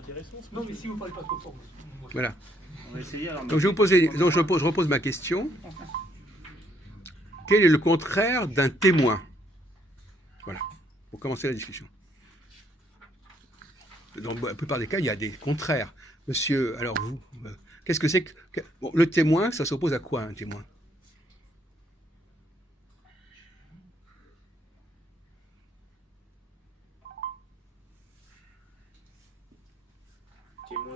intéressant. Non, mais si vous ne parlez pas trop fort, Voilà. On va essayer alors. Donc je repose ma question. Quel est le contraire d'un témoin? Voilà, pour commencer la discussion. Dans la plupart des cas, il y a des contraires. Monsieur, alors vous, qu'est-ce que c'est que... Bon, le témoin, ça s'oppose à quoi, un témoin?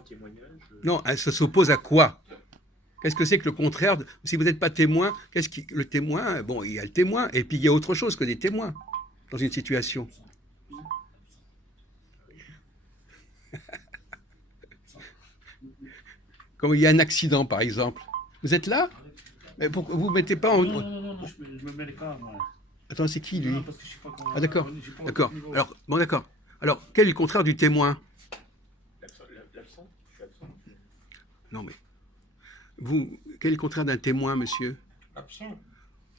Témoignage. Non, ça s'oppose à quoi? Qu'est-ce que c'est que le contraire Si vous n'êtes pas témoin, qu'est-ce qui... Le témoin, bon, il y a le témoin, et puis il y a autre chose que des témoins dans une situation. Comme il y a un accident, par exemple. Vous êtes là? Mais pourquoi vous ne mettez pas en... Non, je me mêle pas, moi. Attends, c'est qui, lui? Non, parce que je sais pas comment... Ah, d'accord, j'ai pas d'accord. encore le niveau. Alors, bon, d'accord. Alors, quel est le contraire du témoin? L'absent. Je suis absent. Non, mais... Vous, quel est le contraire d'un témoin, monsieur? Absent.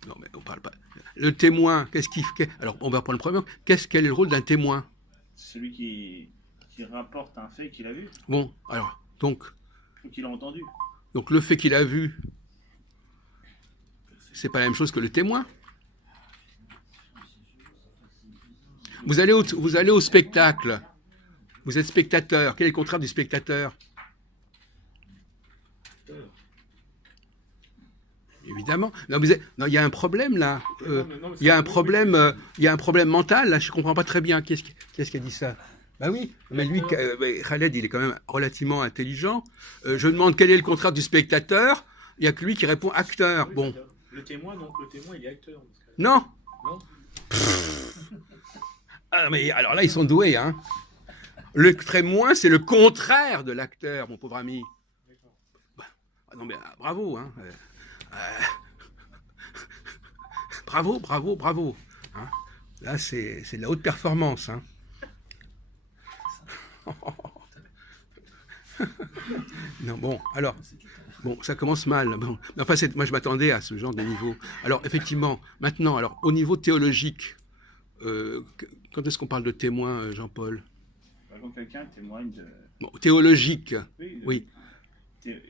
Non, mais on parle pas... Le témoin, qu'est-ce qu'il fait? Alors, on va prendre le premier. Quel est le rôle d'un témoin? Celui qui rapporte un fait qu'il a vu Bon, alors, donc ou qu'il a entendu. Donc le fait qu'il a vu, c'est pas la même chose que le témoin. Vous allez au spectacle. Vous êtes spectateur. Quel est le contraire du spectateur? Évidemment. Non, non, il y a un problème là. Il y a un problème mental là. Je comprends pas très bien. Qu'est-ce qui a dit ça? Bah oui, mais lui, Khaled, il est quand même relativement intelligent. Je demande quel est le contraire du spectateur. Il n'y a que lui qui répond acteur. Bon. Le témoin, donc le témoin, il est acteur. Non. Non. Ah, mais alors là, ils sont doués, hein. Le témoin, c'est le contraire de l'acteur, mon pauvre ami. Bah, non, mais bravo, hein. Bravo. Hein. Là, c'est de la haute performance, hein. Non, bon, alors, bon, ça commence mal. Bon. Enfin, moi, je m'attendais à ce genre de niveau. Alors, effectivement, maintenant, alors, au niveau théologique, quand est-ce qu'on parle de témoin, Jean-Paul? Quand quelqu'un témoigne de... Bon, théologique, oui.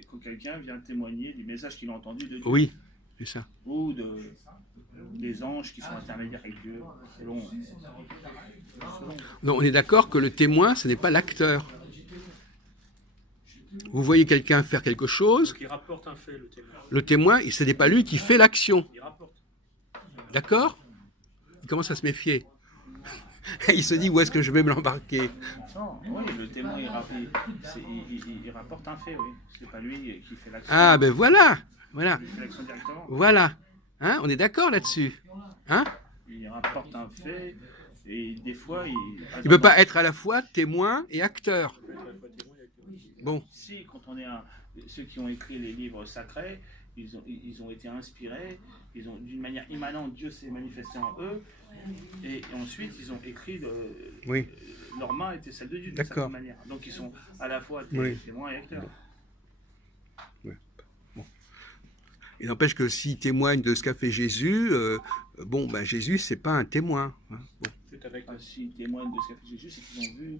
Quand quelqu'un vient témoigner du message qu'il a entendu de Dieu. Oui, c'est ça. Ou des anges qui sont intermédiaires avec Dieu, selon... Non, on est d'accord que le témoin, ce n'est pas l'acteur. Vous voyez quelqu'un faire quelque chose. Donc il rapporte un fait, le témoin. Le témoin, ce n'est pas lui qui fait l'action. Il rapporte. D'accord? Il commence à se méfier. Il se dit, où est-ce que je vais me l'embarquer? Non, oui, le témoin, il rapporte un fait, oui. C'est pas lui qui fait l'action. Ah, ben voilà. Il fait l'action directement. Voilà. Hein, on est d'accord là-dessus. Hein? Il rapporte un fait, et des fois, il ne peut pas être à la fois témoin et acteur. Bon. Si, quand on est ceux qui ont écrit les livres sacrés, ils ont été inspirés, d'une manière immanente, Dieu s'est manifesté en eux, et ensuite ils ont écrit, leur main était celle de Dieu d'une certaine manière. Donc ils sont à la fois témoins et acteurs. Bon. Il n'empêche que s'ils témoignent de ce qu'a fait Jésus, Jésus, c'est pas un témoin. Hein. Bon. S'ils témoignent de ce qu'a fait Jésus, c'est qu'ils ont vu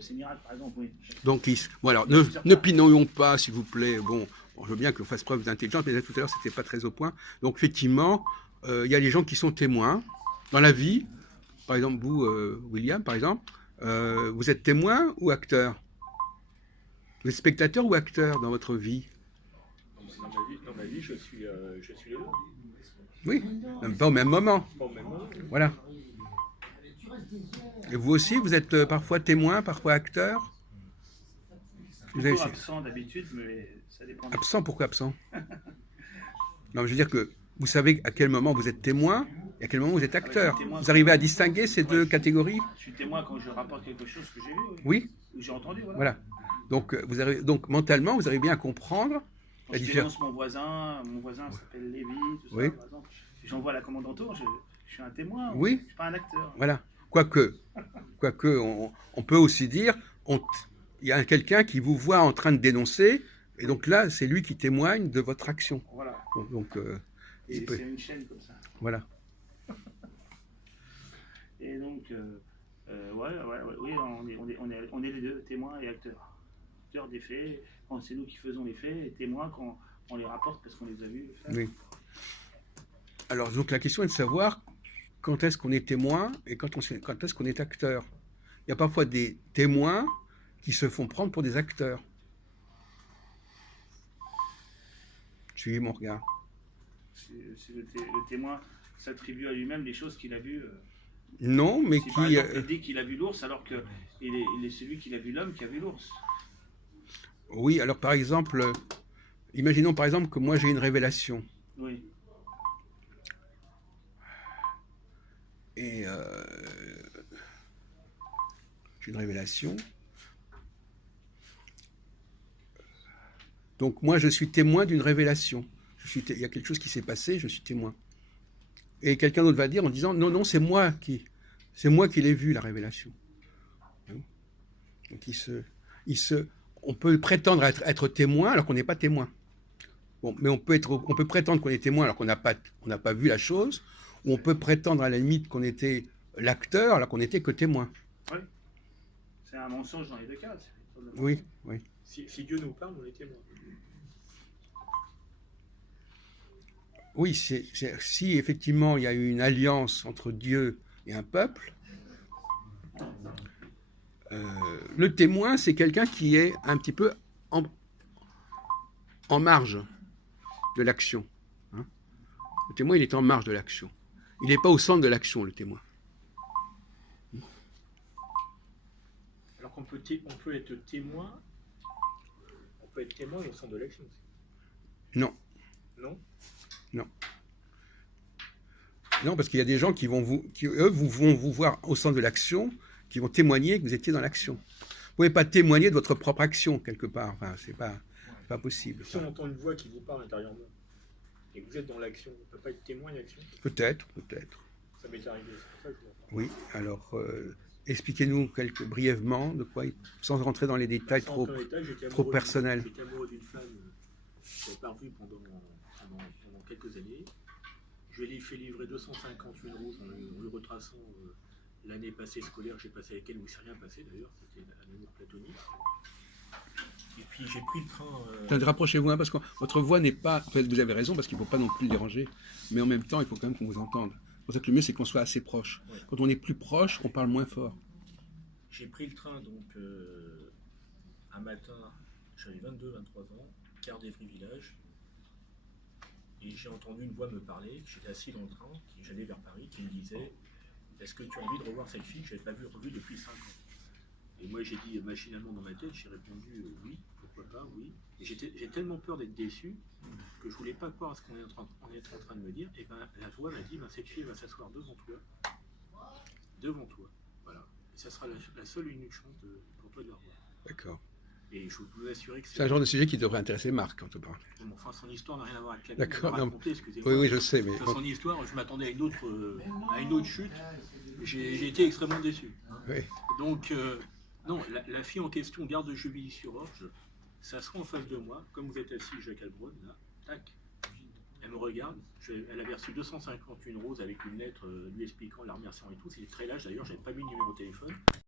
ces miracles, par exemple, oui. Donc, alors, ne pinaillons pas, s'il vous plaît. Bon, je veux bien qu'on fasse preuve d'intelligence, mais tout à l'heure, c'était pas très au point. Donc, effectivement, il y a les gens qui sont témoins dans la vie. Par exemple, vous, William, par exemple, vous êtes témoin ou acteur? Vous êtes spectateur ou acteur dans votre vie? Dans ma vie, je suis les deux. Oui, pas au même moment. Pas au même moment. Voilà. Et vous aussi, vous êtes parfois témoin, parfois acteur? Vous êtes absent d'habitude, mais ça dépend. Absent, pourquoi absent? Non, je veux dire que vous savez à quel moment vous êtes témoin et à quel moment vous êtes acteur. Vous arrivez à distinguer ces deux catégories? Je suis témoin quand je rapporte quelque chose que j'ai vu. Oui. Ou j'ai entendu, voilà. Donc mentalement, vous arrivez bien à comprendre la différence. Mon voisin s'appelle Lévi, tout ça, par exemple. J'envoie la commande en tour, je suis un témoin, je ne suis pas un acteur. Voilà. Quoique, on peut aussi dire, il y a quelqu'un qui vous voit en train de dénoncer, et donc là, c'est lui qui témoigne de votre action. Voilà. Donc, c'est une chaîne comme ça. Voilà. Et donc, Oui, on est les deux, témoins et acteurs. Acteurs des faits, quand c'est nous qui faisons les faits, et témoins quand on les rapporte parce qu'on les a vus faire. Oui. Alors, donc la question est de savoir quand est-ce qu'on est témoin et quand est-ce qu'on est acteur. Il y a parfois des témoins qui se font prendre pour des acteurs. Suivez mon regard. C'est le témoin s'attribue à lui-même des choses qu'il a vues. Non, mais Si qui... par exemple, il dit qu'il a vu l'ours alors qu'il est celui qui a vu l'homme qui a vu l'ours. Oui, alors par exemple, imaginons par exemple que moi j'ai une révélation. Oui. Et j'ai une révélation. Donc moi je suis témoin d'une révélation. Il y a quelque chose qui s'est passé, je suis témoin. Et quelqu'un d'autre va dire en disant non, c'est moi qui l'ai vu, la révélation. Donc on peut prétendre être témoin alors qu'on n'est pas témoin. Bon, mais on peut prétendre qu'on est témoin alors qu'on n'a pas vu la chose, ou on peut prétendre à la limite qu'on était l'acteur alors qu'on n'était que témoin. Oui. C'est un mensonge dans les deux cas. Oui, oui. Si Dieu nous parle, on est témoin. Oui, si effectivement il y a eu une alliance entre Dieu et un peuple, le témoin, c'est quelqu'un qui est un petit peu en marge de l'action. Hein. Le témoin, il est en marge de l'action. Il n'est pas au centre de l'action, le témoin. Alors qu'on peut, être témoin, on peut être témoin et au centre de l'action aussi. Non. Non. Non. Non, parce qu'il y a des gens qui vont vont vous voir au centre de l'action, qui vont témoigner que vous étiez dans l'action. Vous ne pouvez pas témoigner de votre propre action quelque part. Enfin, c'est pas possible. Si on entend une voix qui vous parle intérieurement et que vous êtes dans l'action, on ne peut pas être témoin de l'action. Peut-être. Ça m'est arrivé, c'est pour ça que je vous en parle. Oui, alors expliquez-nous brièvement de quoi, sans rentrer dans les détails trop personnels. J'étais amoureux d'une femme que je n'avais pas revue pendant quelques années. Je lui ai fait livrer 251 roses en lui retraçant l'année passée scolaire que j'ai passée avec elle, où il ne s'est rien passé d'ailleurs, c'était un amour platonique. Et puis j'ai pris le train. Rapprochez-vous, parce que votre voix n'est pas. En fait, vous avez raison, parce qu'il ne faut pas non plus le déranger, mais en même temps, il faut quand même qu'on vous entende. C'est pour ça que le mieux, c'est qu'on soit assez proche. Ouais. Quand on est plus proche, on parle moins fort. J'ai pris le train, donc, un matin, j'avais 22-23 ans, quart d'Evry Village. Et j'ai entendu une voix me parler, j'étais assis dans le train, j'allais vers Paris, qui me disait « Est-ce que tu as envie de revoir cette fille que je n'avais pas revue depuis 5 ans ?» Et moi j'ai dit machinalement dans ma tête, j'ai répondu « Oui, pourquoi pas, oui ». Et j'ai tellement peur d'être déçu que je ne voulais pas croire à ce qu'on est en train de me dire. Et ben la voix m'a dit « Cette fille va s'asseoir devant toi. Devant toi. » Voilà. Et ça sera la seule et unique chance pour toi de la revoir. D'accord. Et je peux vous assurer que c'est un genre de sujet qui devrait intéresser Marc, quand on parle. Bon, enfin, son histoire n'a rien à voir avec la mienne. D'accord. Excusez-moi. Oui, je sais, mais... Enfin, son histoire, je m'attendais à une autre chute. J'ai été extrêmement déçu. Oui. Donc, non, la fille en question, garde de Jubilly-sur-Orge, s'assoit en face de moi, comme vous êtes assis, Jacques Albron, là, tac. Elle me regarde, elle avait reçu 251 roses avec une lettre lui expliquant, la remerciant et tout. C'était très large d'ailleurs, j'avais pas mis le numéro de téléphone.